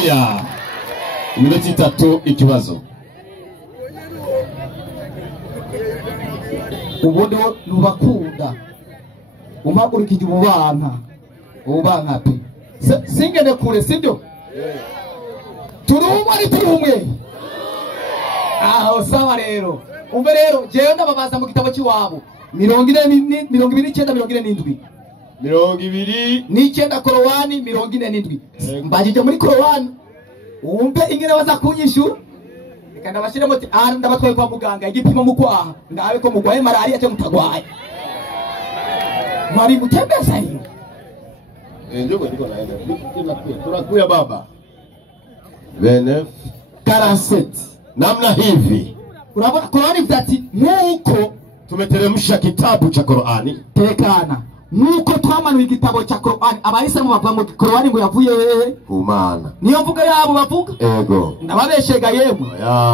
haleluya. Iminota 3 ikibazo. ubundi nubakunda umagurikije ububana pe singene kure sibyo turumwe ari turumwe aho sawa rero umbe rero jewe ndababaza mu gitabo cy'iwabo 27 korowani 47 mbajije muri korowani umbe ingene baza kunyishu kandi abashiremo ati ndabatwaye kwa muganga igipimo mu kwaha ndabe ko mugwaye malaria cyo mutagwaye mari mutembeza hiyo Ndio ndiko naenda tunakuya baba 29 47 namna hivi. Urabona Qur'ani mtati nuko tumeteremsha kitabu cha Qur'ani tekana nuko twamanuye igitabo cha Qur'ani abayisemu bavuga ngo Qur'ani ngo yavuye kumana niyo mvuga yabo bavuga ego ndababeshega yemwe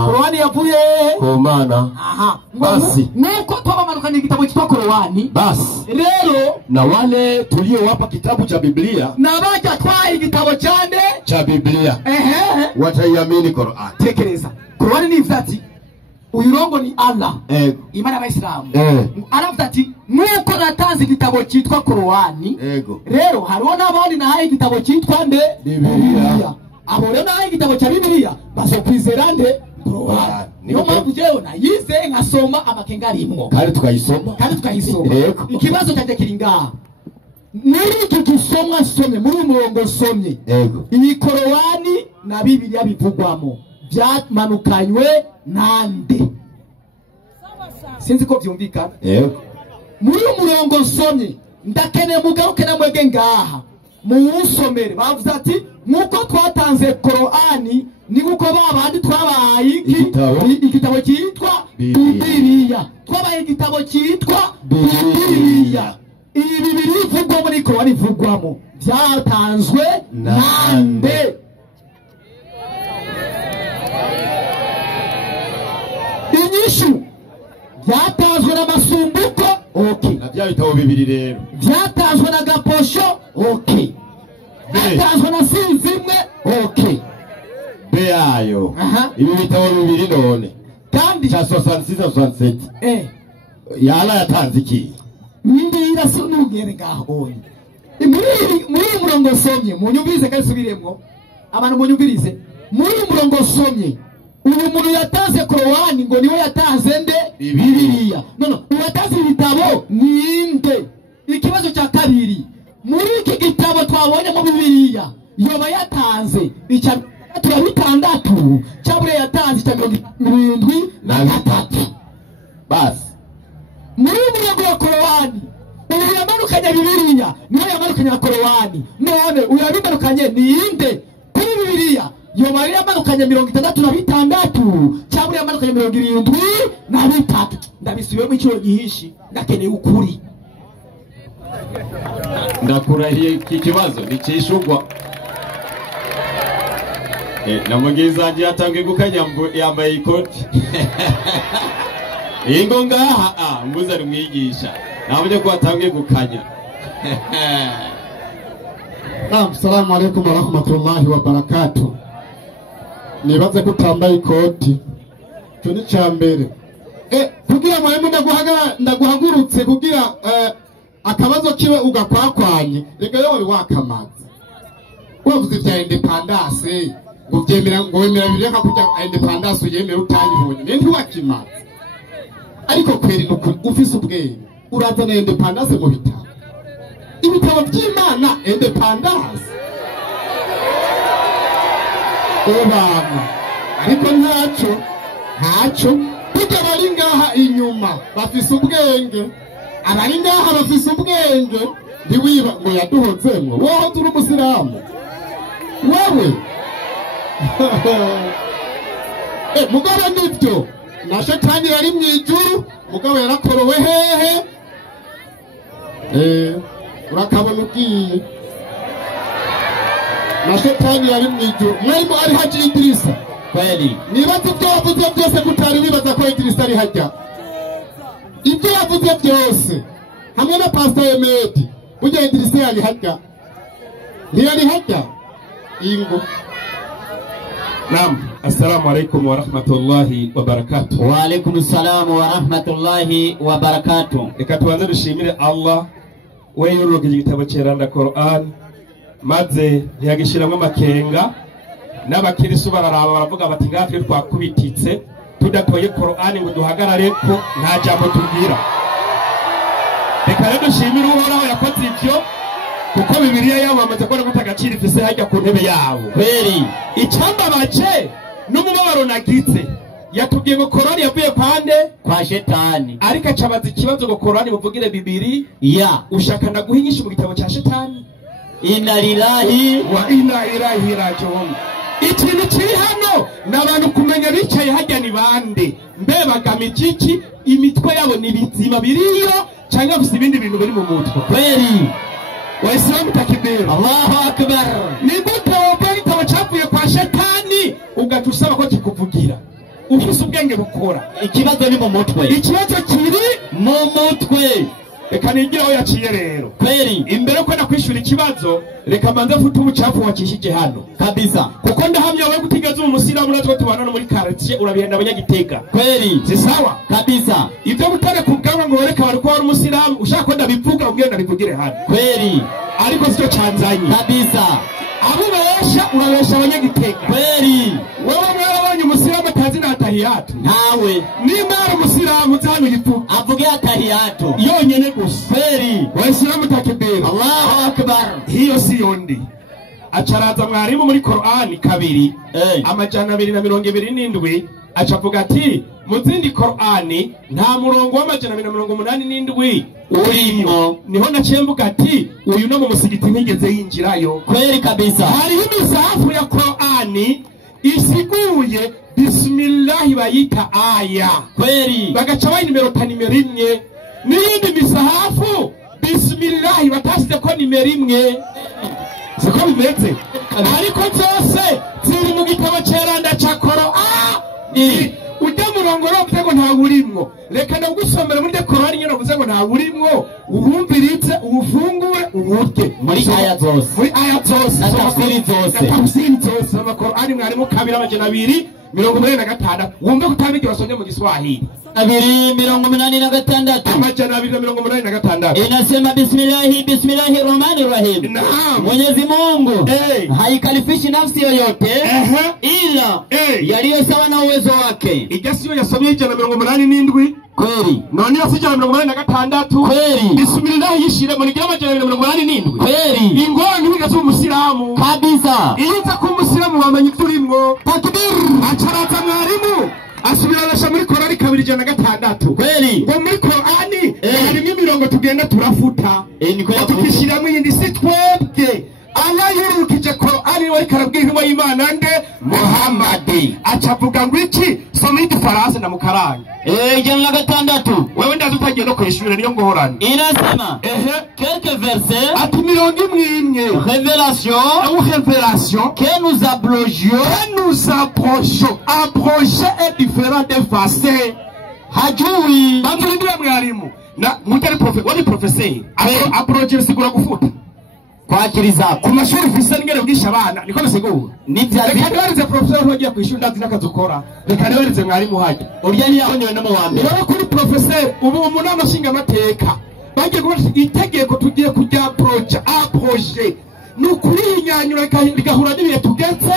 Qur'ani yavuye kumana aha basi nuko twamanukanye igitabo cyitwa Qur'ani basi rero na wale tuliowapa kitabu cha Biblia nabaja twaye igitabo cyande cha Biblia wataiamini Qur'ani. Tekereza Qur'ani ni mtati uyirongo ni Allah Imana y'Abayisilamu aravuga ati nuko natanze igitabo cyitwa Qur'ani rero hariho n'abandi nahaye igitabo cyitwa nde Biblia abo rero nahaye igitabo cya Biblia bazokwizera nde Qur'ani niyo mpamvu jewe nayize nkasoma amakenga arimwo kandi tukayisoma ikibazo cyaje kiri ngaha muri iki gisomwa somye muri umurongo somye iyi Qur'ani na Biblia bivugwamo byamanukanywe nande sinzi ko byumvikana muri umurongo somye ndakene mugaruke na mwege ngaha mu usomere bavuze ati nuko twatanze Qur'ani ni uko babandi twabaye igitabo cyitwa Biblia twabaye igitabo cyitwa Biblia ibi bivugwa muri Qur'ani bivugwamo byatanzwe nande inyishu byatanzwe na Masumbuko na bya bitabo bibiri rero byatanzwe na Gaposho byatanzwe na Sinzimwe beayo ibi bitabo bibiri none kandi cha 66 yala yatanze iki ndira sunugere ngaho muri murongo somye munyumvirize kandi subiremwo abantu munyumvirize muri murongo somye ubu muntu yatanze Qur'ani ngo niwe yatanze nde Biblia none uwatanze ibitabo ninde ikibazo cya kabiri muri iki gitabo twabonye mu Biblia yoba yatanze icya 36 cyabure yatanze icya 73 basi muri umurongo wa Qur'ani uyu yamanukanye Biblia niwe yamanukanye Qur'ani none uyu yamanukanye ninde kuri Biblia yoba yamanukanye 66 cyabure yamanukanye 73 ndabisubiye mu cyoro gihishi ndakeneye ukuri ndakurahiye iki kibazo nikishugwa na mugizaji yatangiye gukanya yambaye ikoti ingo ngaha mbuza ari mwigisha nabuje ko atangiye gukanya Assalamu alaykum wa rahmatullahi wa barakatuh. Nibaze kutambaye ikoti cyo ni cyambere kugira mwarimu ndaguhagurutse kugira akabazo kiwe ugakwakwanye rega yo wari wakamaze wavuze bya independence ngo byemera ngo wemera bireka kujya independence uyemera utayibonye nende wakimaze ariko kweri nuko ufise ubwenge urazana independence mu bitabo ibitabo by'Imana independence Obama ariko ntacyo kujya bari ngaha inyuma bafise ubwenge abari ngaha bafise ubwenge ntiwiba ngo yaduhozemwo wowe turi umusiramu wewe mugabo nibyo na shetani yari mu ijuru mugabo yarakorowe hehe urakabona ugiye na shetani yari mu ijuru mwarimu ari haji Idirisa kweli nibaza ibyo wavuze byose kutari bibaza ko Idirisa ari hajya ibyo yavuze byose hamwe na Pastor Emedi burya Idirisa yari hajya ntiyari hajya ingo Naam, assalamu alaikum wa rahmatullahi wa barakatuh. Wa alaikum assalam wa rahmatullahi wa barakatuh. Reka tubanze dushimire Allah we yurugije igitabo cyeranda Quran maze ntiyagishiramwe amakenga n'abakirisu bararaba baravuga bati ngatwe twakubititse tudatoye Quran ngo duhagarare ko nta jambo tubwira. Reka rero dushimire uhoraho yakoze ivyo kuko Bibiliya yabo bamaze kubona gutagacira ifise hajya ku ntebe yabo. Kweli Icyambabaje n'umubabaro nagize yatubwiye ngo Korani yavuye kwande kwa shetani, ariko acabaza ikibazo ngo Korani muvugire bibiri ya ushaka naguhinyisha mu gitabo cya shetani. inna lillahi wa inna ilaihi rajiun. Ikintu kiri hano n'abantu kumenya bicaye hajya ni bande, mbe bagamije iki, imitwe yabo ni bizima biriyo cyangwa gusa ibindi bintu biri mu mutwe. kweli. Waislamu takbir, Allahu akbar. ni gute wabari igitabo cyavuye kwa shetani ugatusaba ko kikuvugira ufise ubwenge bukora? Ikibazo ni mu mutwe, Ikibazo kiri mu mutwe. reka nigire aho yaciye rero. Kweli Imbere ko nakwishura ikibazo reka manze mfute ubucafu wakishije hano kabisa. kuko ndahamya wewe gutigeze umusiramu natwe tubana no muri quartier urabihenda abanyagitega. Kweli Si sawa? kabisa. Ibyo gutare kubwanga ngo wereka bari ko wari umusiramu ushaka ko ndabivuga ubwenda bivugire hano. Kweli Ariko sicyo canzanye. kabisa. Abo besha urabesha abanyagitega. Kweli Wewe mwabonye umusiramu atazi na tahiyatu. nawe Nimara umusiramu zanu yivuga avuge atahiyatu yonyene gusa. kweli. Waislamu takbir. Allahu akbar. Hiyo si yondi. Acaraza mwarimu muri Qur'ani kabiri amajana 227 acavuga ati mu zindi Qur'ani nta murongo w'amajana 287 urimo. Niho naciye mvuga ati uyu no mu musigiti ntigeze yinjirayo. Kweli kabisa. Hariho imisafu ya Qur'ani isiguye bismillahi bayita aya. Kweli Bagaca bayi nimero 1 n'iyindi misahafu bismillahi batasize ko nimero 1. Siko bimeze. Ariko zose ziri mu gitabo cyeranda cya Qur'ani. Ujya murongo rovye ngo nta burimwo. Reka ndagusomera muri Qur'ani nyine navuze ngo nta burimwo. Urumviritse ubufungure uburye muri aya zose. muri aya zose Na tafsiri zose. Na tafsiri zose mu Qur'ani mwarimu kabira amajana 286 wumve kutabiki wasonye mu Kiswahili 286 amajana 286 inasema bismillahir rahmanir rahim. Naam. Mwenyezi Mungu haikalifishi nafsi yoyote ila yaliyo sawa na uwezo wake. igasiyo yasomye 187 Kweli none yasijana 186 kweli. bismillah yishire muri gama 187 Kweli ingorane bigazo umusiramu kabisa. iyiza ko umusiramu wamenye turimwo takbir. Acaraza mwarimu asubirana muri Qur'ani 206 Kweli ngo muri Qur'ani harimo imirongo tugenda turafuta ni kweli tukishiramo yindi si twebwe. Allah yurukije Qur'ani wari karabwirwa y'Imana nde Muhammad acavuga ngo iki soma igifaransa na mukaranga 106 wewe ndazi utagiye no kwishura niyo ngorane inasema quelques versets ati mirongo imwe révélation que nous approchions approcher est différent de passer hajui bantu ndiye mwarimu na mutari wani professeur approcher sigura gufuta kwakiriza ku mashuri fisa ngere bwisha abana niko nasigura nivyazi. reka niwarize professeur wagiye kwishura ndazi nakazukora reka niwarize mwarimu haje urya ni yaho nyone mu wa mbere. rero kuri professeur ubu umunama shinga amateka bagiye kuba itegeko tugiye kujya approcher nukurihinyanyura rigahura n'ibihe tugeze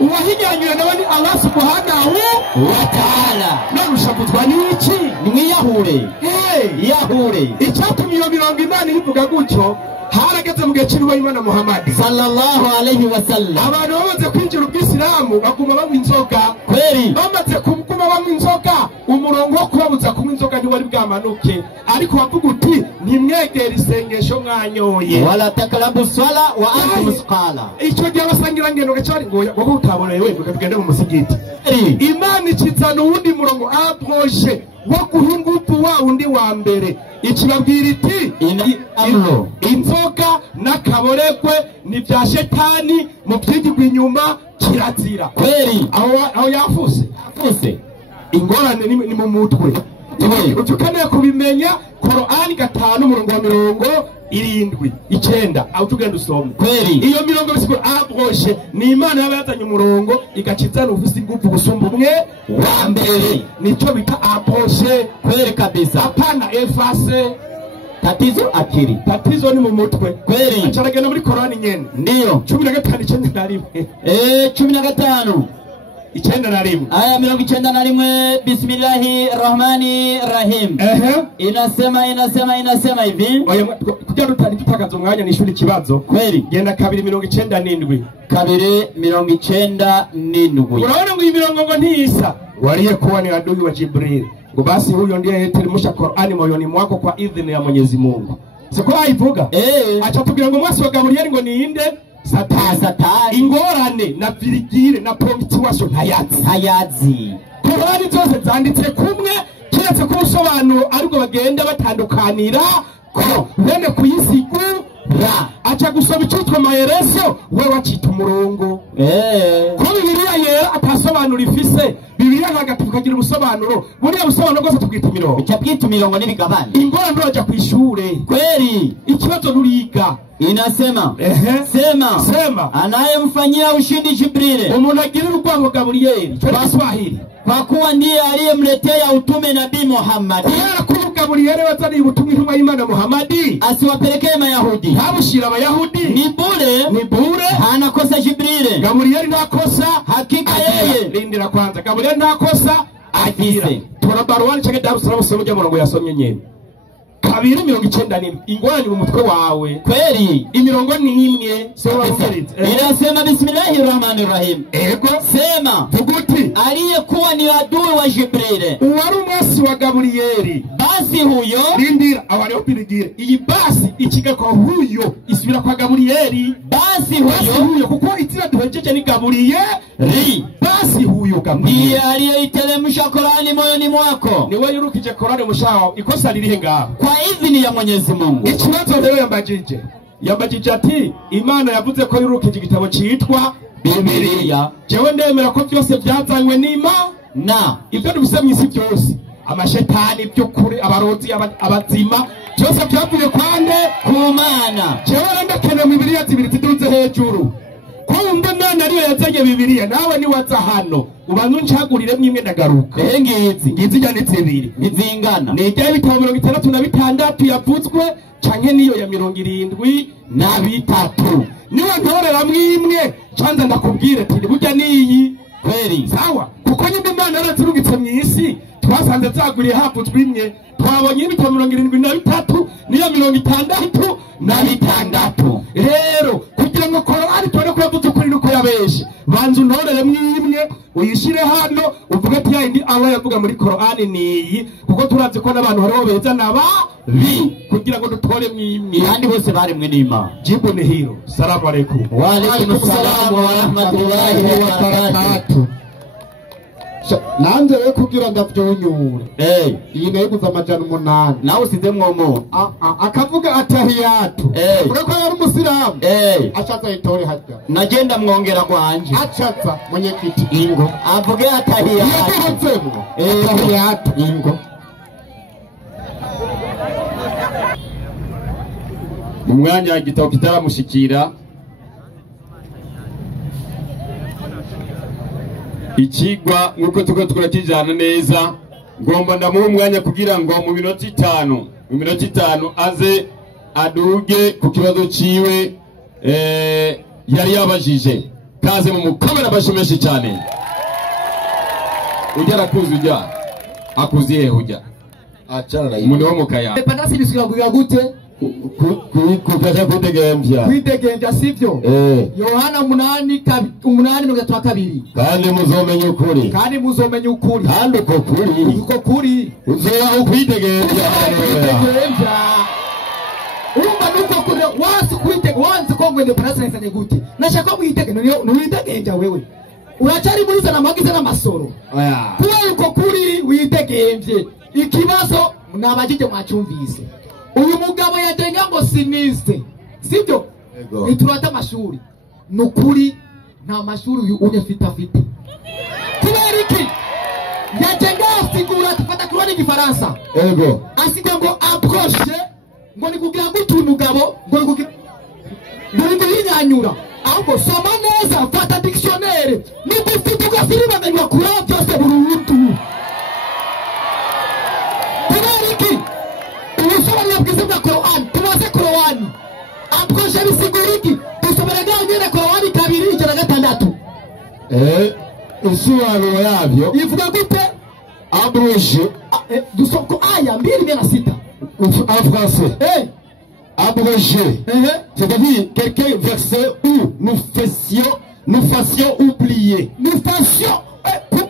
uwahinyanyura nawe ni Allah subhanahu wa ta'ala. none ushakutwa n'iki Nimwiyahure yahure. icyatumye iyo mirongo Imana ivuga gutyo harageze mu gihe cy'intumwa y'Imana Muhammad sallallahu alayhi wa sallam. abantu bamaze kwinjira ubwisilamu baguma banywa inzoga. Kweli bamaze kuguma banywa inzoga umurongo wo kubabuza kunywa inzoga ntiwari bwamanuke ariko wavuga uti ntimwegere isengesho mwanyoye wala takrabu swala wa antum musqala. icyo gihe abasangira ngendo gacari ngo wowe utaboneye we ukagenda mu musigiti. Imana ikizana uwundi murongo approche wo guhungutu wa undi wa mbere ikibabwira iti inzoga n'akaboregwe ni bya shetani mu byigirwa inyuma kirazira. Kweli aho yafuse ingorane ni mu mutwe. Ukeneye kubimenya Qur'ani 5 umurongo wa irindwi icenda aho tugenda usoma kweli iyo mirongo bisigura approche ni Imana yaba yazanye umurongo igakizana ufise ingufu gusumba umwe wa mbere nico bita approche kweli kabisa hapana efase tatizo akili tatizo ni mu mutwe kweli acaragenda muri Korani nyene ndiyo 15:91 15 icyenda na rimwe aya 91 Bismillahirrahmanirrahim inasema hivi kugira rutari tutakaza umwanya nishuri kibazo kweli genda 2:97 2:97 unaona ngo imirongo ngo ntisa waliye kuwa ni adui wa Jibril ngo basi huyo ndiye yeteremsha Qur'ani moyoni mwako kwa idhini ya Mwenyezi Mungu siko haivuga acha tubwira ngo mwasi wa Gabriel ngo niinde satani ingorane na virigire na punctuation ntayazi Qur'ani zose zanditse kumwe kiretse ko ubusobanuro ariko bagenda batandukanira ko bene kuyisigura acha gusoma icitwa mayereso we wacita umurongo ko Bibiliya yera atasobanura ifise Bibiliya hagati tukagira ubusobanuro buriya busobanuro bwose tubwita imirongo cyabwita imirongo n'ibigabane ingorane roja kwishure kweli ikibazo nuriga inasema sema anayemfanyia ushindi Jibril umuntu agira urwango Gabriel cyo Kiswahili kwa kuwa ndiye aliyemletea utume Nabii Muhammad Gabriel wazani utume intumwa y'Imana Muhammadi asiwapelekee Mayahudi habushira Abayahudi ni bure hana kosa Jibril Gabriel ntakosa hakika yeye lindira kwanza Gabriel ntakosa agira tora barwani cyangwa Darusalamu somo ry'umurongo yasomye nyene 2:91 ingorane mu mutwe wawe kweli imirongo ni imwe inasema Bismillahirrahmanirrahim sema tuguti aliyekuwa ni adui wa Jibril uwari umwasi wa Gabriel basi huyo lindira awari opirigire iyi basi ikiga kwa huyo isubira kwa Gabriel basi huyo kuko itira duhejeje ni Gabriel basi huyo Gabriel ndiye aliyeiteremsha Qur'ani moyoni mwako ni wewe yurukije Qur'ani mushao ikosa lirihe ngaho kwa idhini ya Mwenyezi Mungu ikibazo rero yambajije ati Imana yavuze ko yurukije igitabo citwa Bibiliya jewe ndemera ko byose byazanywe n'Imana ibyo dufise mu isi byose amashetani byo kuri abarozi abazima byose byavuye kwande ku Mana jewe ndakene mu Bibiliya zibiri ziduze hejuru ko umbe none ariyo yazanye Bibiliya nawe ni waza hano ubantu ncagurire mwimwe ndagaruka ngizi yanitse ibiri nizingana ni ijya bitabo 66 yavuzwe canke niyo ya 73 niwe ntorera mwimwe canza ndakubwire ati burya niyi kweli sawa kuko nyine Imana yarazirungitse mu isi twasanze zaguriye havuzwe imwe twabonye ibitabo 73 niyo 66 rero kugira ngo Qur'ani tore ko yavuze kuri nuko yabeshe banza untorere mwimwe uyishire hano uvuga ati yindi Allah yavuga muri Qur'ani niyi kuko turazi ko n'abantu hariho beza nababi kugira ngo dutore mwimwe kandi bose bari mwe n'Imana jibu ni hilo salamu alaykum wa alaykum assalam wa rahmatullahi wa barakatuh nanze we kugira ndavyonyure iyi neguza amajana 8 nawe usizemwo akavuga atahiyatu uvuga ko yari umusiramu achaza itore hajya nagenda mwongera kwanje achaza mwenyekiti ingo avuge atahiyatu atahiyatu ingo mu mwanya igitabo kitaramushikira ikigwa nkuko tuko turakijana neza ngomba ndamuha umwanya kugira ngo mu minota 5 aze aduge ku kibazo ciwe yari yabajije kaze mu mukomera bashimeshi cyane ujya akuziye hujya achana umuntu wo mukaya Pendasi bisubira kugira gute kukaja kwidegemvya sivyo Yohana 8:32 kandi muzomenya ukuri kandi kandi uko kuri uzoya ukwidegemvya urumva nuko kuri wansi ko ngwende parasensanye gute nashaka widegemvya wewe uracari muri zana magize n'amasoro kuba uko kuri widegemvye ikibazo nabajije mwacumvise uyu mugabo yajenga ngo siniste sibyo niturata amashuri nukuri nta mashuri uyu unyafita afite kubera iki yajenga asigura tufata kurani gifaransa asigura ngo approche ngo ni kugira ngo utu umugabo ngo ni kugira ngo ni kuyinyanyura ahubwo soma neza fata dictionnaire ni gufite ugafilima nganywa kuri byose burundu Kubariki ubusobanuro bwiza bwa Qur'an tumaze Qur'an approche bisiguriki tusomera ganyene Qur'an 2:6 insobanuro yabyo ivuga gute abroger dusoko aya 2:6 en français abroger c'est-à-dire quelqu'un verset où nous fassions oublier nous fassions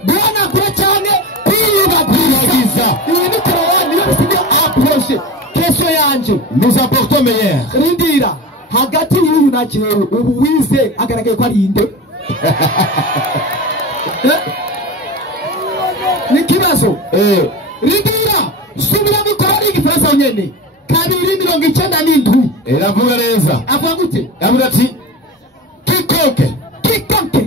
bwana kwa cyane kwibagiza iyi ni Qur'an niyo bisigura approche kesho yanje nous apportons meilleur rindira hagati y'uyu na jewe ubu wize agaragaye ko ari inde ni kibazo rindira subira mu Qur'an igifaransa nyene 2:97 iravuga neza avuga gute avuga ati quiconque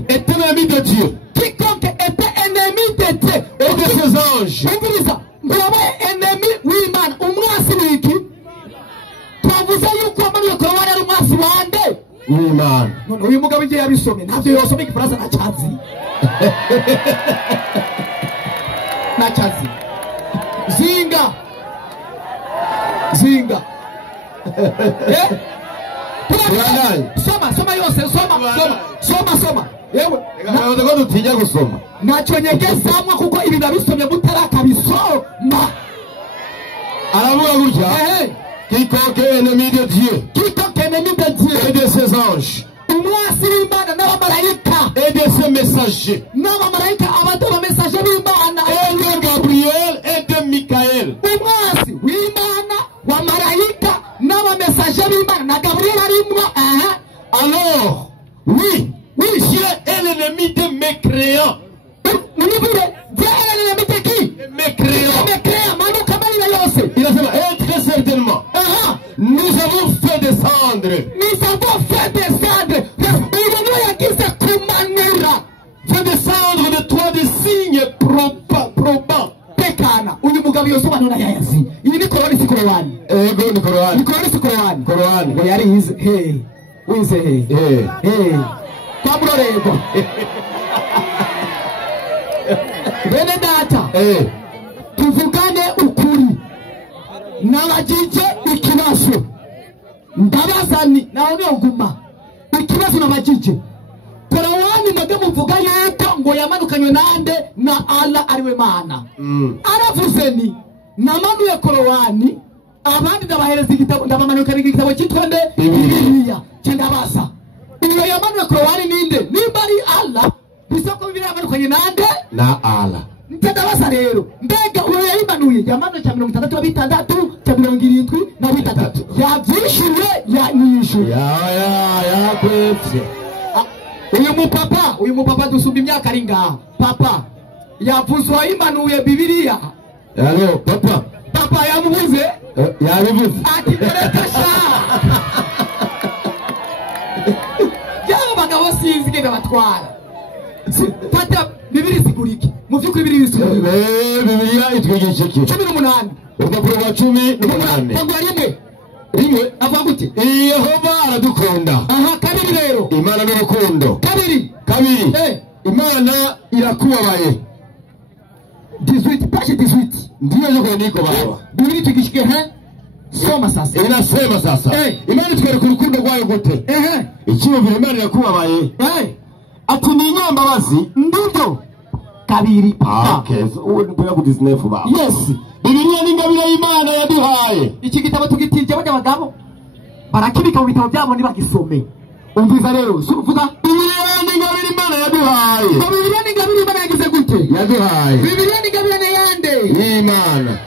est ennemi de Dieu quiconque était ennemi de Dieu et de ses anges umviriza ngaba ennemi w'Imana umwasi wiki twavuze yuko amanuye Qur'an ari umwasi wande w'Imana none uyu mugabo igihe yabisomye ntavyo yosomye igifaransa na cyazi na cyazi zinga soma yose soma yewe ntabwo ko dutinya gusoma ntacyo nyegezamwa kuko ibi nabisomye mutarakabisoma aravuga gutya quiconque est ennemi de Dieu et de ses anges umwasi w'Imana n'abamarayika et de ses messagers n'abamarayika abadoba message b'Imana et de Gabriel et de Michael umwasi w'Imana wa marayika n'abamessage b'Imana na Gabriel arimwo alors oui Dieu est l'ennemi de mes créants il a dit très certainement nous avons fait descendre de toi des signes probants uyu mugabo yosobanura yayazi iyi ni Qur'an si Qur'an ego ni Qur'an Qur'an ngo yari wize kamurorego bene data tuvugane ukuri nabajije ikibazo ndabazani naone oguma ikibazo nabajije Qur'an nabyo muvuga yuko ngo yamanukanywe nande na Allah ariwe Mana aravuze ni namanuye Qur'an abandi ndabahereza igitabo ndabamanukana igitabo cyitwa nde Bibiliya cyandabasa iyo yamanuye Qur'an ninde nimba ari Allah bisoko Bibiliya yamanukanye nande na Allah ndabasa rero mbega uwo yayimanuye yamanuye cya 66 cya 73 yavyishuye yanyishuye yakwepse uyu mupapa dusumba imyaka ari ngaha papa yavuze wayimanuye Bibiliya allo papa yamuvuze yabivuze ati korekasha yaba bagabo sinzi ngenda batwara fata Bibiliya siguriki mu byukuri Bibiliya itwigisha iki 18 urupapuro rwa 18 rimwe avuga gute Yehova aradukunda kabiri rero Imana n'urukundo kabiri Imana irakubabaye 18 page 18 ndiyo yuko niko baba Bibiliya itwigishike soma sasa inasema sasa Imana itwereka urukundo rwayo gute icyumviro Imana irakubabaye ati ni inyambabazi ndivyo kabiri ubuya kudizinefu baba yes Bibiliya ni ingabire y'Imana yaduhaye iki gitabo tugitije abagabo barakibika mu bitabo byabo nibagisome umviza rero vuga Bibiliya ni ingabire Imana yaduhaye Bibiliya ni ingabire Imana yagize gute yaduhaye Bibiliya ni ingabire yande Imana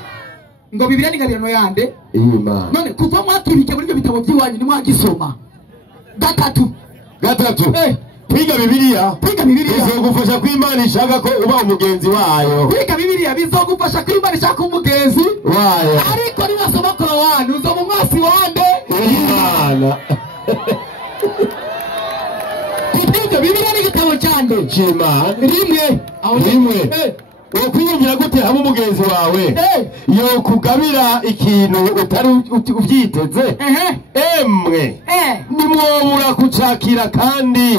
ngo Bibiliya ni ingabire yande Imana none kuva mwakibike muri ibyo bitabo by'iwanyu ni mwagisoma gatatu kwiga Bibiliya bizogufasha ko Imana ishaka ko uba umugenzi wayo kwiga Bibiliya bizogufasha ko Imana ishaka umugenzi wayo ariko ninasoma Qur'an uzoba umwasi wande Imana Bibiliya ni igitabo cyande cy'Imana rimwe wokwiyumvira gute hamwe umugenzi wawe yo kugabira ikintu utari uvyiteze emwe nimwobura kucakira kandi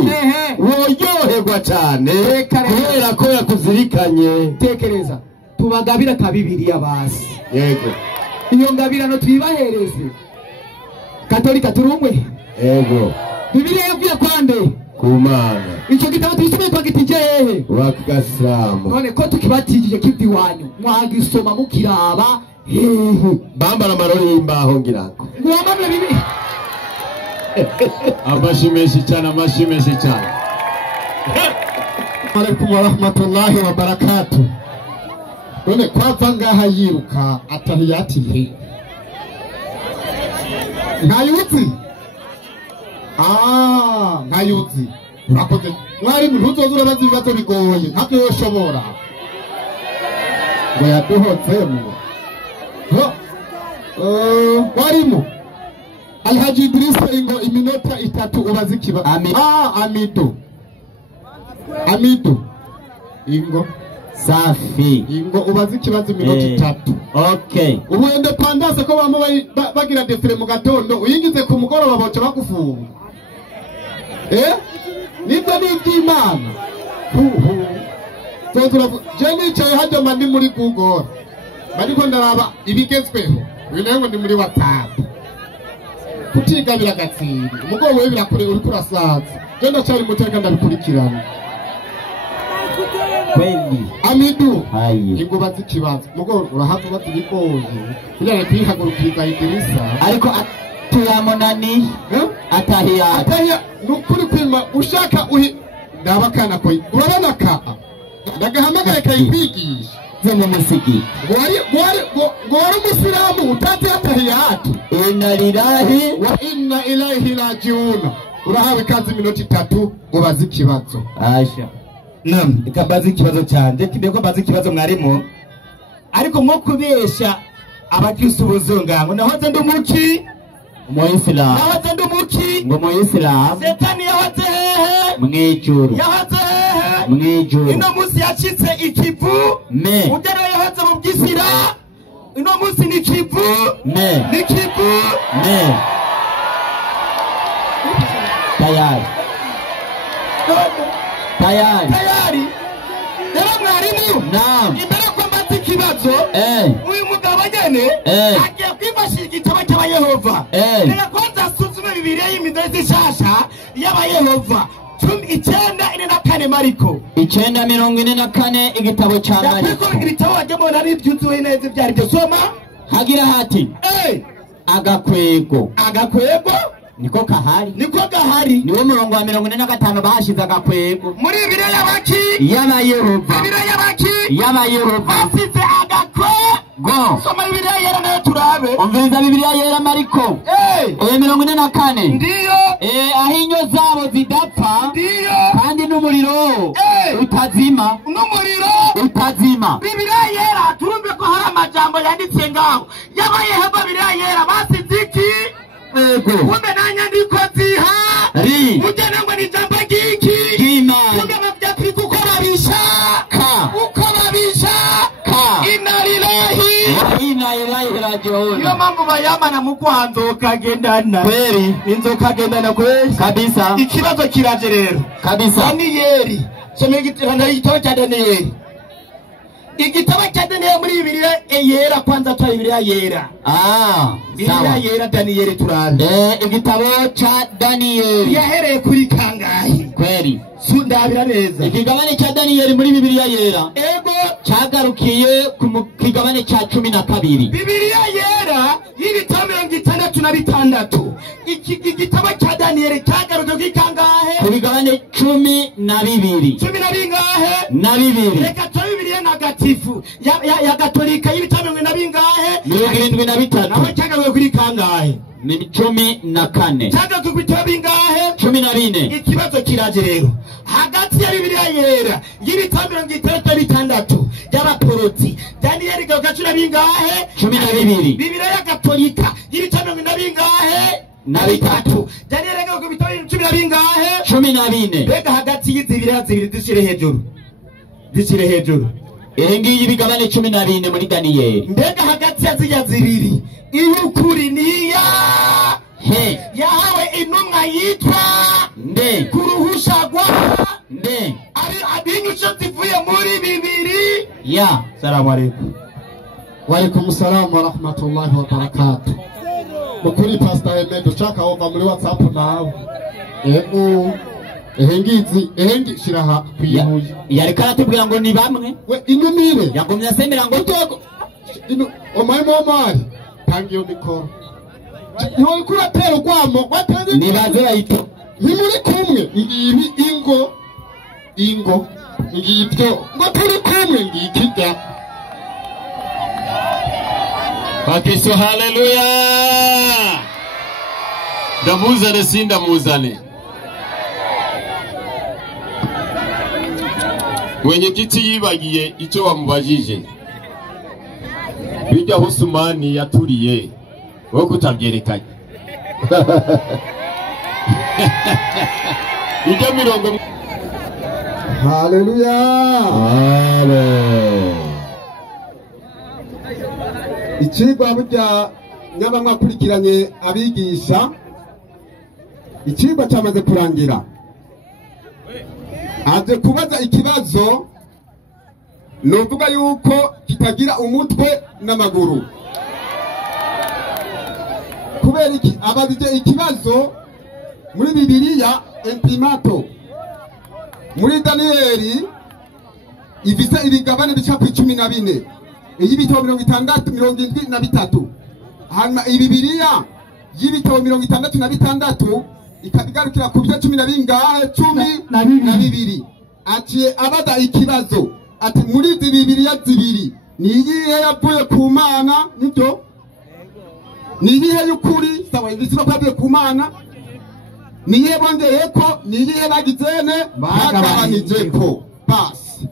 woyoherwa cane kubera ko yakuzirikanye. tekereza tubagabira ka Bibiliya basi, yego iyo ngabirano tuyibahereze. Katolika turumwe, yego Bibiliya yavuye kwande kumana, icyo gitabo tuyisomeye twagitije hehe wakasilamu. none ko tukibatijije kivi wanyu mwagisoma mukiraba hehe bambara amarori y'imbaho ngirango ngwamamwe bibi. amashimeshi cyane, amashimeshi cyane. Alaikum wa rahmatullahi wa barakatuh. None kwava ngaha yiruka atahiyati he nkayuzi nkayuzi urakoze mwari ntuzoza urabaza ibibazo bigoye ntabyo yoshobora ngo yaduhotsemo warimo Alhaji Idrisa ingo iminota 3 ubaza ikibazo. Amido ingo safi ingo ubaza ikibazo iminota 3. okay ubu independence ko bamo bagira defile mu gatondo uyingize ku mugoroba boca bagufunga nibyo ni iby'Imana. Je nicaye hajya mandi muri Google bariko ndaraba ibigezweho uyu ndi muri WhatsApp kutigabira gatsiri umugabo we birakure uri kurasaza je ndacari muteka ndabikurikirana. kweli Amidu hayi ingoba zikibazo mugabo urahava bazibigoye kugira kwihagurukiriza Idrisa ariko tuyamunani atahiya nukuri kwima ushaka ndabakana ko urabona ka ndagahamagaye kayikwigisha zemu musiki gwari musiramu utati atahiyatu inna lillahi wa inna ilaihi rajiun. urahawe kazi iminota 3 ubaza ikibazo. asha nam ikabaza ikibazo cyanje kibeko baza ikibazo mwarimu ariko mwo kubesha abakristo buzungango nahoze ndumuki Muislam nahoze ndumuki ngo Muislam Setani yahoze hehe mwijuru yahoze hehe mwijuru ino musi yacitse ikivu me ugera yahoze mu bwisira ino musi ni kivu me ni kivu me tayari rero mwarimu naam imbere ko mbaza ikibazo uyu mugabo nyene agiye kwifashisha igitabo cy'abayehova reka kwanza asuzume Bibiliya y'imigozi ishasha y'abayehova 9:44 Mariko 9:44 igitabo cya Mariko ibitabo wajyamo nari byuzuye neza ibyari byo soma hagira hati agakwego niko gahari niwo murongo wa 45 bashize agakwego muri Bibiliya y'abaki y'abayehova basize agakwego soma Bibiliya yera nayo turabe umviriza Bibiliya yera Mariko 44 ndiyo aho inyo zabo zidapfa ndiyo kandi n'umuriro utazima Bibiliya yera turumve ko hari amajambo yanditse ngaho y'abayehova. Bibiliya yera basize iki kumbe nanyandiko zihari ugena ngo ni jambo giki kumbe bavyapika uko babishaka inna lillahi rajiun. iyo mpamvu bayamana mu kwanzoka gendana kweli inzoka gendana kweli kabisa. ikibazo kiraje rero kabisa. Daniyeli some igitabo cya Daniyeli igitabo cya Daniyeli muri Bibiliya yera kwanza twa Bibiliya yera Bibiliya yera Daniyeli turande igitabo cha Daniyeli yahereye kuri kangahe kweli sundabira neza ikigabane cha Daniyeli muri Bibiliya yera ego cyagarukiye ku kigabane cha 12 Bibiliya yera y'ibitabo 66 igitabo cya Daniyeli cyagarukiye kangahe ku bigabane 12 cumi na bingahe na bibiri reka to Bibiliya ntagatifu ya Gatolika y'ibitabo 75 naho cyagarukiye kuri kangahe ni 14 cyagarukiye ku bitabo bingahe 14 ikibazo kiraje rero hagati ya Bibiliya yera y'ibitabo 66 y'abaporoti Daniyeli gakacura bingahe 12 Bibiliya ya Gatolika y'ibitabo bingahe na bitatu Daniyeli gakacura bitabo 10 bingahe 14 rega hagati y'izi Bibiliya zibiri zishire hejuru ngiyi ibigabane 14 muri Daniyeli. Mbega hagati ya ziriya zibiri iy'ukuri niya yahawe intumwa yitwa nde kuruhusha rwa nde ari abinyuco zivuye muri bibiri ya. Salamu alaikum. Wa alaikum salam wa rahmatullahi wa barakatuh. Mukuri Pastor Emed ushaka ova muri WhatsApp nawe. Ehengi shiraha kwihuye. Yari karatubwira ngo ni bamwe. We inumire. Yagumye asemera ngo Utego. Omaye momari. Tangiyo mikoro. Niho kuratera urwamo watanze. Nibaze bayito. Nimuri kumwe. Ibi ingo. Ngibyo. Ngo turi kumwe ngikijya. Bakristo haleluya. Ndamuzane sindamuzane. Mwenyekiti yibagiye icyo wamubajije. Bijya Husumani yaturiye wo kutabyerekanye. Ijya mirongo. Haleluya. Amen. Ikigwa burya nyabamwakurikiranye abigisha. Ikigwa cyamaze kurangira. Aje kubaza ikibazo novuga yuko kitagira umutwe n'amaguru. Kubera iki abazije ikibazo muri Bibiliya Imprimato muri Daniyeli ifise ibigabane bica ku 14 y'ibitabo 673 hanyuma Bibiliya y'ibitabo 66 ikabigarukira ku byo 12 ati abaza ikibazo ati muri izi Bibiliya zibiri ni iyihe yavuye ku Mana nibyo ni iyihe y'ukuri sawa ibisiba kwavuye ku Mana ni iyihe bongeyeko ni iyihe bagizene bagabanijeko basi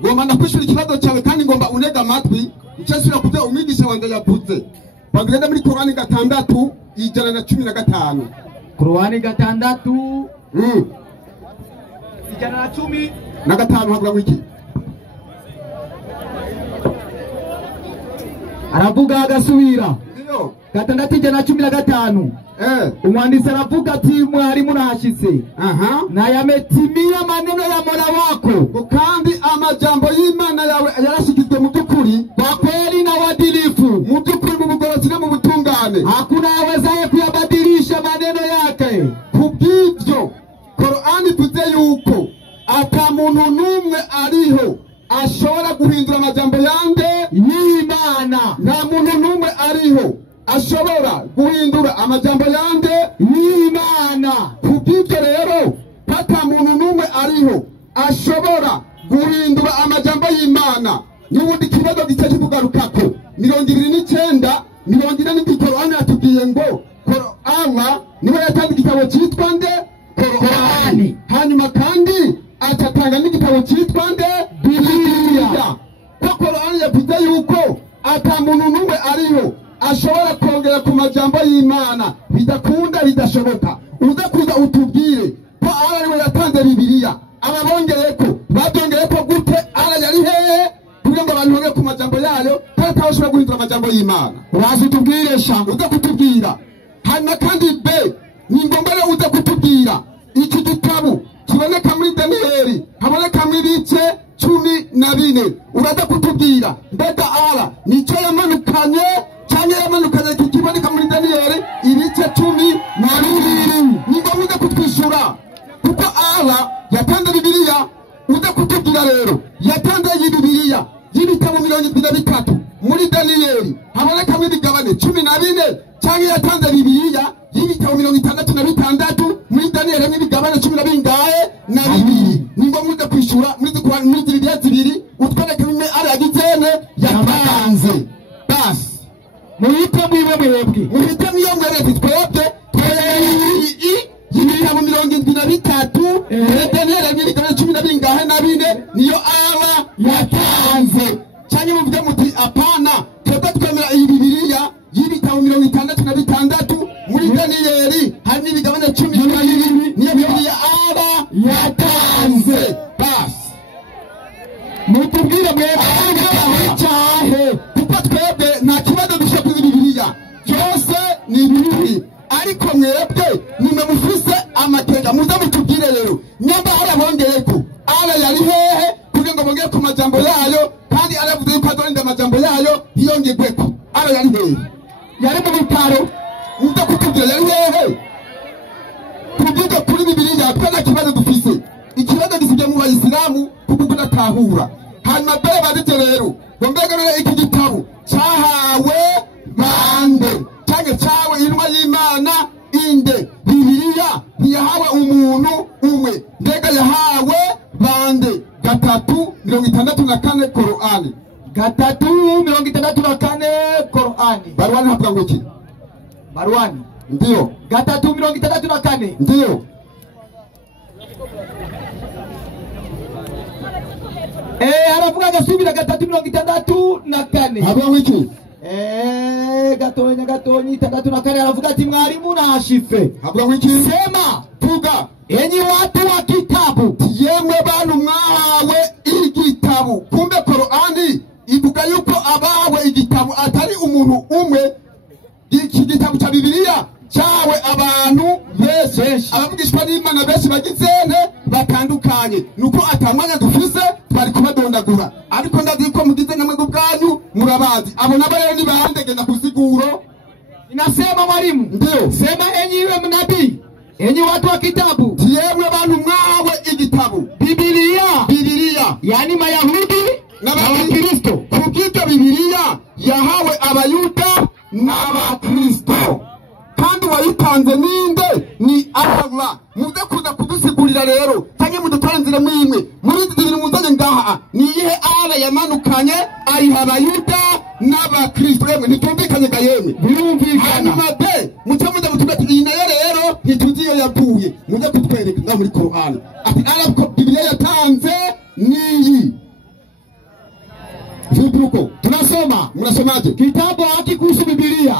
ngomba ndakwishura ikibazo cyawe kandi ngomba unega amatwi ucyasubira kubyo umwigisha wanjye yavuze bagenda muri Korani 6:115 Korani 6 115 habura wiki aravuga agasubira ndio 6:15 umwandisi aravuga ati mwarimu nahashitse na yametimia maneno ya Mola wako kandi amajambo y'Imana yawe yarashikizwe mu byukuri kwa kweli na uadilifu mu byukuri mu bugorozi no mu butungane hakuna awezaye kuyabadilisha maneno yake. Kubw'ibyo Korani tuze yuko ata muntu numwe ariho ashobora guhindura amajambo yande y'Imana. Nta muntu numwe ariho ashobora guhindura amajambo yande y'Imana. Kubw'ibyo rero ata muntu numwe ariho ashobora guhindura amajambo y'Imana. N'ubundi kibazo gice kugarukako 29 Korani atubwiye ngo Allah niwe yatanze igitabo cyitwa nde Korani. Hanyuma kandi atatanga n'igitabo cyitwa nde Bibiliya. Ko Korani yavuze yuko ata muntu numwe ariho ashobora kongera ku majambo y'Imana bidakunda bidashoboka. Uza kuza utubwire ko Allah niwe yatanze Bibiliya. Ababongeyeko badongeyeko gute Allah yari hehe kugira ngo abantu bonge ku majambo yayo kandi atashobora guhindura amajambo y'Imana. Urazi utubwire shango uza kutubwira. Hanyuma kandi be ni ngombwa rero uza kutubwira iki gitabo kiboneka muri Daniyeli haboneka mu ibice 14 uraza kutubwira mbega Allah nicyo yamanukanye cyane yamanukanye kiboneka muri Daniyeli ibice 12 ni ngombwa uza kutwishura kuko Allah yatanze Bibiliya. Uza kutubwira rero yatanze iyi Bibiliya y'ibitabo 73 muri Daniyeli haboneka mu ibigabane 14 cyangwa yatanze Bibiliya y'ibitabo 66 muri Daniyeli n'ibigabane 12 na bibiri. Ni ngombwa uza kwishura muri Bibiliya zibiri utwereke bimwe aragizene yatanze basi muhite mwiwe mwebwe muhite mwiwe mwebwe twebwe y'ibitabo 73 Daniyeli n'ibigabane 12 niyo Allah yatanze. Cyane muvuge muti apana twebwe twemera iyi Bibiliya y'ibitabo 66 muri Daniyeli hari n'ibigabane 12 niyo Bibiliya Allah yatanze basi mutubwire mwebwe cyahe kuko twebwe nta kibazo dufite kuri Bibiliya byose ni ibiri ariko mwebwe nimwe mufise amateka muze mutubwire rero nyamba harabongeyeko ala yari hehe kugira ngo bongere ku majambo yayo kandi aravuze yuko azorinda amajambo yayo ntiyongerweko ala yari hehe yari mu bitaro muze kutubwira yari hehe tubwire kuri Bibiliya twe nta kibazo dufise ikibazo gifite mu bayisilamu kuko kudatahura hanyuma mbere badite rero mbega rero iki gitabo cyahawe bande cyangwa cyawe intumwa y'Imana inde Bibiliya ntiyahawe umuntu umwe mbega yahawe bande 364 Korani 364 Korani Barwani havuga ngo iki Barwani ndio 364 ndio haravuga agasubira 364 havuga ngo iki gatonya 364 aravuga ati mwarimu nahashife havuga ngo iki sema vuga enyi watu wa kitabu yemwe bantu mwahawe igitabu kumbe Korani ivuga yuko abahawe igitabu atari umuntu umwe iki gitabu cya Bibiliya cyawe abantu benshi abavugishwa n'Imana benshi bagizene batandukanye nuko atamwanya dufise twari kubadondagura ariko ndazi ko mugize namwe bwanyu murabazi abo nabo rero ni bande genda kusiguro inasema mwalimu ndio sema enyi nabii enyi watu wa kitabu yemwe bantu mwahawe igitabu Bibiliya yani Mayahudi na Wakristo kubw'ibyo Bibiliya yahawe abayuda n'abakristo kandi wayitanze ninde ni Allah muze kuza kudusigurira rero tange mudutanzire mwimwe muri zibiri muzanye ngaha ni ihe ala yamanukanye ari abayuda n'abakristo yemwe nitumvikanye ga yemwe birumvikana made mucamuze mutubati iyi nayo rero ntituziyo yavuye muze kutwereka nga muri Korani ati ala ko Bibiliya yatanze niyi Vibuko tunasoma mnasomaje kitabu hakikuhusu Bibiliya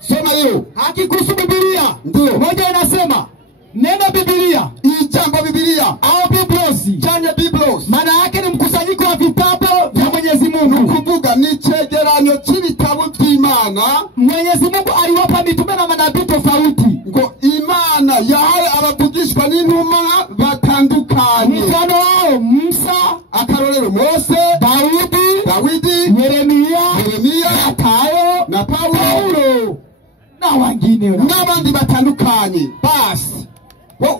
soma hiyo hakikuhusu Bibiliya ndio moja inasema neno Bibiliya ijambo Bibiliya au Biblos cyane Biblos maana yake ni mkusanyiko wa vitabu vya Mwenyezi Mungu kuvuga ni cegeranyo cy'ibitabo by'Imana Mwenyezi Mungu aliwapa mitume na manabii tofauti ngo Imana yahaye abavugishwa n'intumwa batandukanye mfano wao Musa akarorero Mose Dawidi Yeremia Matayo na Paulo na wengine n'abandi batandukanye basi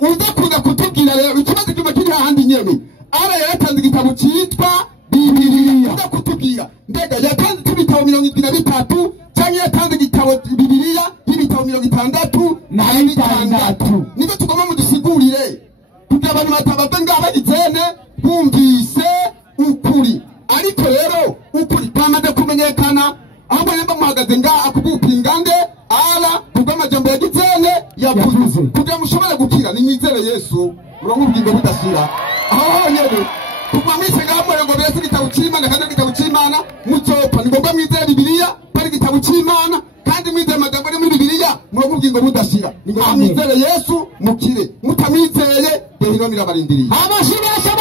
uze kuza kutubwira rero ikibazo cyuma kiri handi nyene ara yatanze igitabo cyitwa Bibiliya uze kutubwira mbega yatanze ibitabo 73 cyangwa yatanze igitabo Bibiliya y'ibitabo 66 nibyo tugomba mudusigurire kugira abantu batabaze ngaba izene bumvise ukuri ariko rero ukuri kwamaze kumenyekana ahubwo nimba muhagaze ngaha akubupingande ala kubw'amajambo yagizene yavuze kugira mushobore gukira nimwizere Yesu murongo ubwingo budashira aho honyene kuva mwise ngaho ngo bese igitabo cy'Imana kandi igitabo cy'Imana muzopa ni ngombwa mwizere Bibiliya kandi igitabo cy'Imana kandi mwizere amajambo ari muri Bibiliya murongo ubwingo budashira ni ngombwa mwizere Yesu mukire mutamwizeye dehino mirabarindiriye amashibesha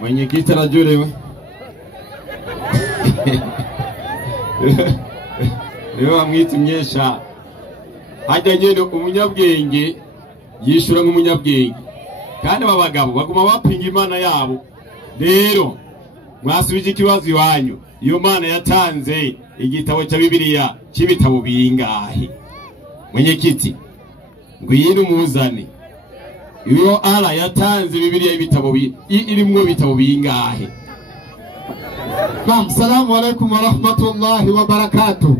mwenyekiti anajulewe rero bamwita imyesha hajya nyene umunyabwenge yishura nk'umunyabwenge kandi aba bagabo baguma bapinga Imana yabo rero mwasubije ikibazo iwanyu iyo Mana yatanze igitabo cya Bibiliya cy'ibitabo bingahe mwenyekiti ngwino muzane iyo ala yatanze Bibiliya y'ibitabo irimwo bitabo bingahe Assalamu alaykum wa rahmatullahi wa barakatuh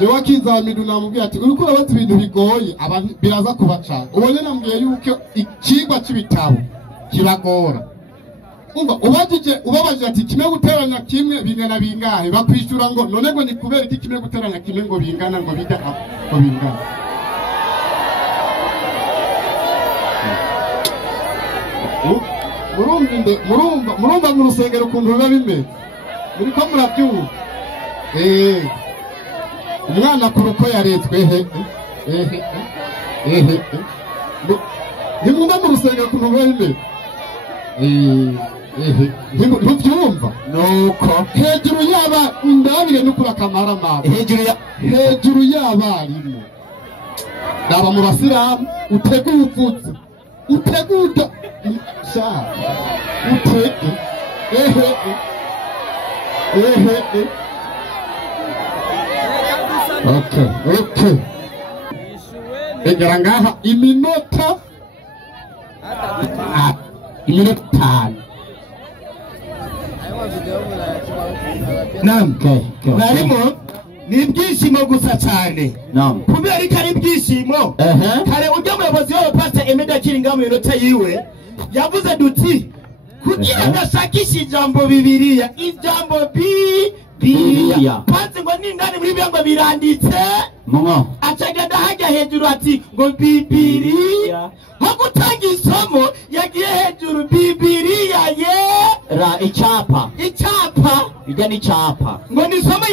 Jewa kinzamidu namubwiye ati uriko urabaza ibintu bigoye abantu biraza kubacana ubonye namubwiye yuko ikigwa cy'ibitabo kiragora umva ubabajije ati kimwe guteranya kimwe bingana bingahe bakwishura ngo none ngo ni kubera iki kimwe guteranya kimwe ngo bingana ngo bijya ngo bingana murumva mu rusengero ukuntu biba bimeze muriko murabyumva umwana ku ruko yaretswe ntimwumva mu rusengero ukuntu bene ntubyumva nuko hejuru yaba ndabire n'ukuri akamara amazi hejuru y'abarimu ndaba mu basilamu utega ubuvutse utega uda sha utege okay egera ngaha iminota 5 narimo ni ibyishimo gusa cyane kubera ko ari ibyishimo kare ujya umuyobozi wawe pastor Emeda Kiringa mu minota yiwe yavuze duti kugira ngo ashakishe ijambo Bibiliya ijambo Bibiliya kandi ngo ningane muri byango biranditse acagenda hajya hejuru ati ngo Bibiliya nko gutanga isomo yagiye hejuru Bibiliya ra icyapa ijya n'icyapa ngo ni isomo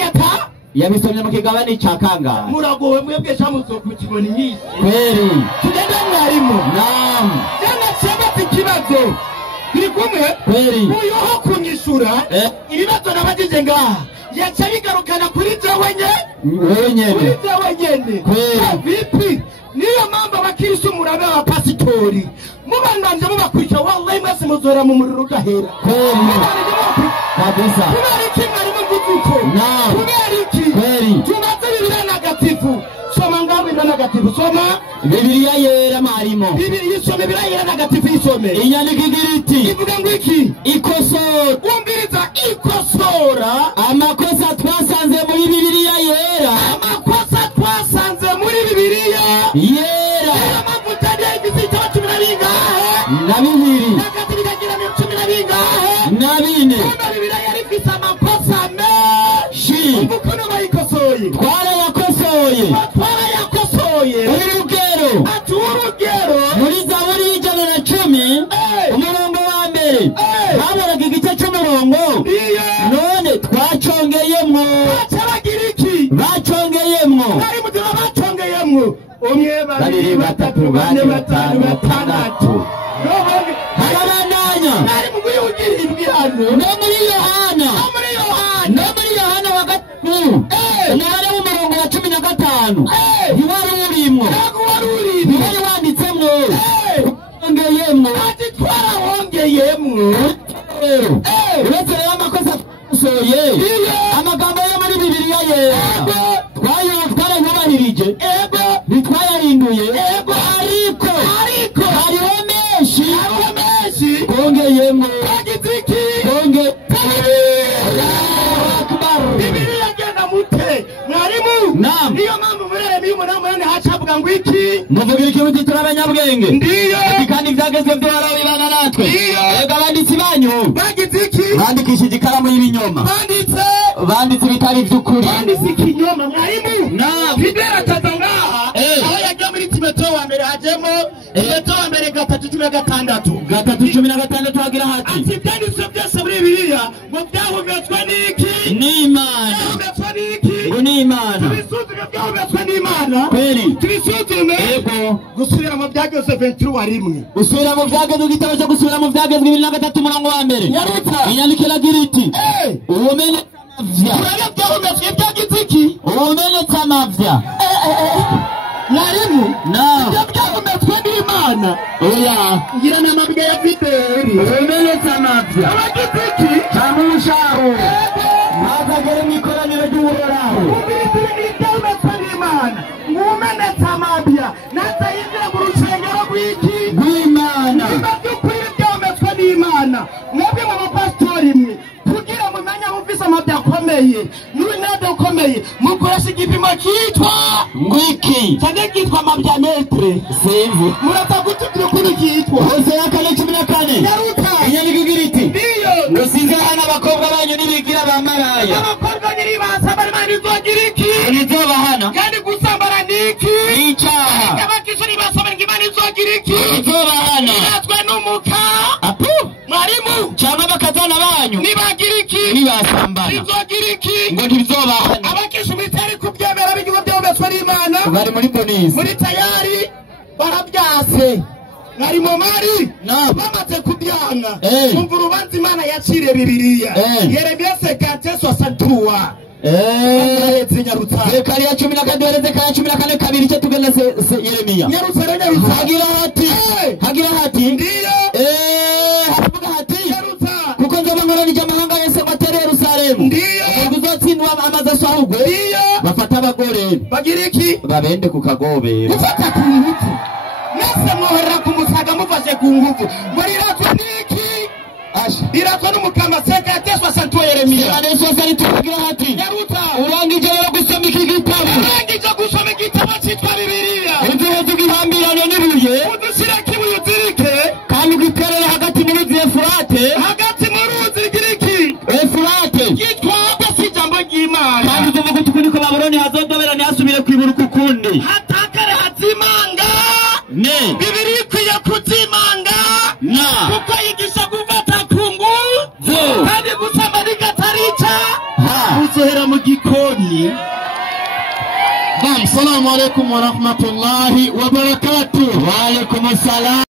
yabisomye mu kigabane cya kangahe muragowe mwebwe shamuzo ku kigoni nyinshi kweli tugenda mwarimu jana cyabati ikibazo biri kumwe kweli uyu ho kunyishura ibibazo nabagije ngaha yaca bigarukana kuri jewe nyene vipi niyo mambo abakirisu murabe abapasitori mubandanje mubakurikira wallahi mwese muzora mu muriro ugahera kabisa kubera iki mwarimu mvuzuko kubera iki tumaze Bibiliya ntagatifu soma ngaho Bibiliya ntagatifu soma Bibiliya yera marimo Bibiliya isome Bibiliya yera ntagatifu isome inyandiko igira iti ivuga ngo iki ikosora umviriza ikosora amakosa twasanze muri Bibiliya yera amakosa twasanze muri Bibiliya yera amavuta y'ibizito 10 na bingahe na bibiri nakati bikagira 10 na bingahe na bine Bibiliya yari ifite amakosa menshi umukono bayikosoye twarayakosoye urugero muri Zaburi y'110 umurongo wa mbere haboraga igice cy'umurongo none twacongeyemwo bacongeyemwo bari mu gihe bacongeyemwo umwe babiri batatu bane batanu batandatu harabandanya bari mu guhugirira ibihano no muri Yohana wa gatatu umubare w'umurongo wa 15 ntiwari urimwo ntiwari wanditsemwo twongeyemwo ati twarahongeyemwo uretse rero amakosa twasohoye amagambo yo muri Bibiliya yera twarayubahirije ntitwayahinduye ariko hariho menshi twongeyemwo Bibiliya agenda mute mwarimu niyo mpamvu murere y'umunama yane hacavuga ngo iki muvugira iki muti turabanyabwenge ndiyo kandi ibyagezwe byo barabibana natwe ega banditsi banyu bagize iki bandikishije ikaramu y'ibinyoma banditse bitari by'ukuri banditse ikinyoma mwarimu Fidela Tazangaha aho yagiye muri Timoteyo wa mbere hajemo Timoteyo wa mbere 3:16 hagira hati ati ibyanditswe byose muri Bibiliya ngo byahumetswe n'iki n'Imana ngo n'Imana tubisuzume byahumetswe n'Imana kweli tubisuzume gusubira mu byagezwe 21 gusubira mu byagezwe igitabo cyo gusubira mu byagezwe 2003 umurongo wa mbere inyandiko iragira iti ubumenye byahumetswe byagize iki ubumenetse amavya mwarimu ibyo byahumetswe n'Imana ngira n'amabwe ya Fideli ubumenetse amavya abagize iki camushaho ntazagere mu ikoraniro ry'uhoraho byahumetswe n'Imana ubumenetse amavya natayinjira mu rusengero rw'Imana niba by'ukuri byahumetswe n'Imana mwebwe mu bapasitori mwe kugira mumenye mufise amavya akomeye n'urinade ukomeye mukoresha igipimo kitwa ngwiki cyane kitwa amavya metre simvu murata gutubwira ukuntu kitwa Hosea 4:14 yaruta inyandiko igira iti ndiyo ngo sinzahana abakobwa banyu nibigira bamaraya abakobwa nyiri basambara imana izogira iki ntizobahana kandi gusambara niki icyaha abakisha nibasambara imana izogira iki ntizobahana natwe n'umuka apu mwarimu cyangwa bakazana banyu nibagira iki nibasambana izogira iki ngo ntibizobahana abakisha imitari kubyemera b'igihugu byahumetswe n'Imana bari muri bonisi muri tayari barabyase nari mu mari bamaze kubyanga umva urubanza Imana yacire Bibiliya Yeremiya 50:63 Zekariya 14 Zekariya 14 kabiri cyo tugana Yeremiya hagira hati ndiyo havuga hati kuko nzoba nkoranije amahanga yose batera Yerusalemu ndiyo uzotsindwa amaze asahugwe ndiyo bafata abagore bagira iki babende ku kagobera gufata ku ngufu nese mwohera ku musaga mufashe ku ngufu muri ratwe niki iratwa n'umukama 50:63 Yeremiya tukagira hati Nyaruta urangije rero gusoma iki gitabo urangije gusoma igitabo cyitwa Bibiliya ugiye tugihambirane n'ibuye udushyira kibuye uzirike kandi ugiterera hagati mu ruzi Efurate hagati mu ruzi giriki Efurate yitwa si ijambo ry'Imana kandi tuvuga tukuniko Babuloni hazodobera ntihasubire kwiburuka ukundi hatakare hazimanga ne Bibiliya ikwiye kuzimanga kuko yigisha gufata kungu kandi gusama rigatarica uzohera mu gikoni. Assalamu alaikum wa rahmatullahi wa barakatuh. Wa alaikum assalam.